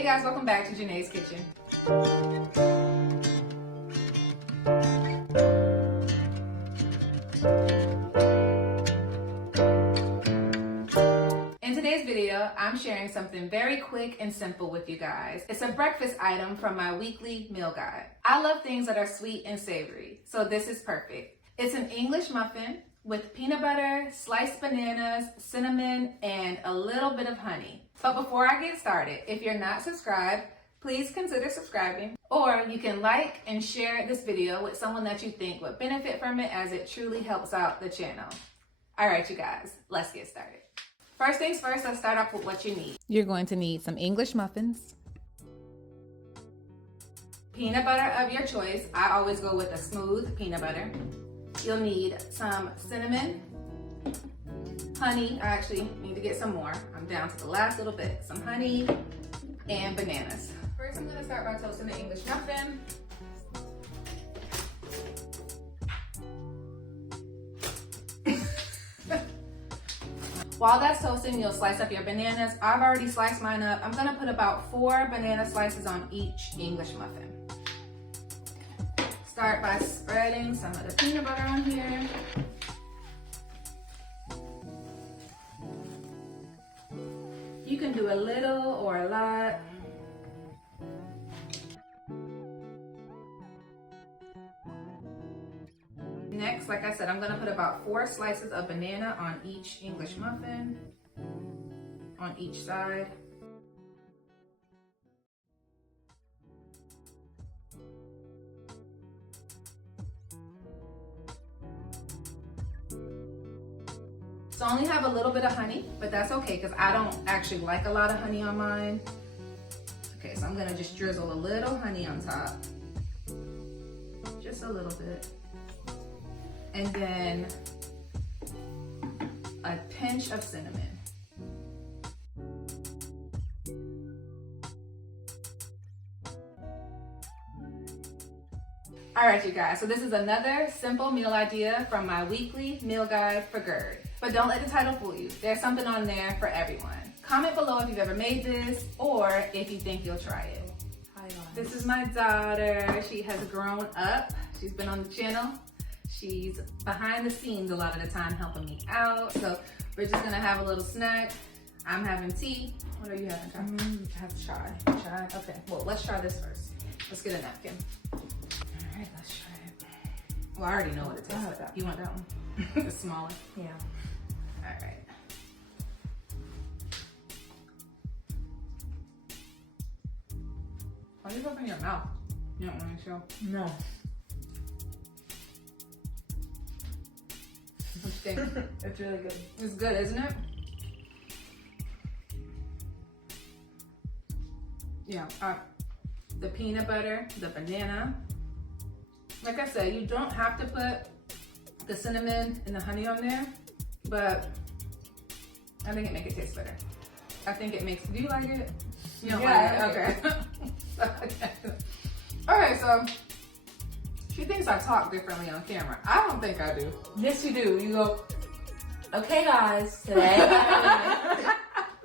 Hey guys, welcome back to Janai's Kitchen. In today's video, I'm sharing something very quick and simple with you guys. It's a breakfast item from my weekly meal guide. I love things that are sweet and savory, so this is perfect. It's an English muffin with peanut butter, sliced bananas, cinnamon, and a little bit of honey. But before I get started, if you're not subscribed, please consider subscribing, or you can like and share this video with someone that you think would benefit from it, as it truly helps out the channel. All right, you guys, let's get started. First things first, let's start off with what you need. You're going to need some English muffins, peanut butter of your choice. I always go with a smooth peanut butter. You'll need some cinnamon, honey. I actually need to get some more. I'm down to the last little bit. Some honey and bananas. First, I'm gonna start by toasting the English muffin. While that's toasting, you'll slice up your bananas. I've already sliced mine up. I'm gonna put about 4 banana slices on each English muffin. Start by spreading some of the peanut butter on here. You can do a little or a lot. Next, like I said, I'm gonna put about 4 slices of banana on each English muffin, on each side. So I only have a little bit of honey, but that's okay because I don't actually like a lot of honey on mine. Okay, so I'm gonna just drizzle a little honey on top. Just a little bit. And then a pinch of cinnamon. All right, you guys, so this is another simple meal idea from my weekly meal guide for GERD. But don't let the title fool you. There's something on there for everyone. Comment below if you've ever made this or if you think you'll try it. Hi, this is my daughter. She has grown up. She's been on the channel. She's behind the scenes a lot of the time helping me out. So we're just gonna have a little snack. I'm having tea. What are you having, Chai? I have chai. Chai? Okay, well, let's try this first. Let's get a napkin. All right, let's try it. Well, I already know what it tastes like. You want that one? The smaller? Yeah. All right. Why do you open your mouth? You don't want to show? No. What you think? It's really good. It's good, isn't it? Yeah. The peanut butter, the banana. Like I said, you don't have to put the cinnamon and the honey on there, but I think it makes it taste better. I think it makes. Do you like it? You don't like it? Okay. All right, so she thinks I talk differently on camera. I don't think I do. Yes, you do. You go, okay, guys, today.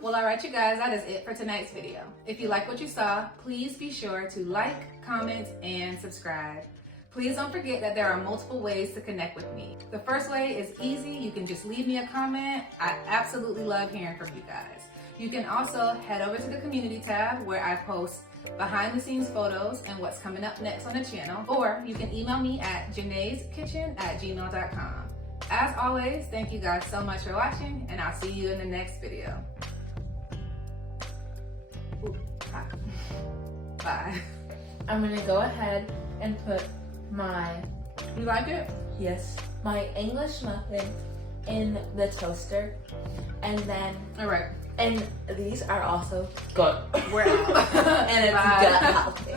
Well, all right, you guys, that is it for tonight's video. If you like what you saw, please be sure to like, comment, and subscribe. Please don't forget that there are multiple ways to connect with me. The first way is easy. You can just leave me a comment. I absolutely love hearing from you guys. You can also head over to the community tab where I post behind the scenes photos and what's coming up next on the channel, or you can email me at janaiskitchen@gmail.com. As always, thank you guys so much for watching, and I'll see you in the next video. Ooh, hot. Bye. I'm gonna go ahead and put my, You like it? yes, my English muffin in the toaster, and then, All right. and these are also good. We're out. And it's Bye. good healthy.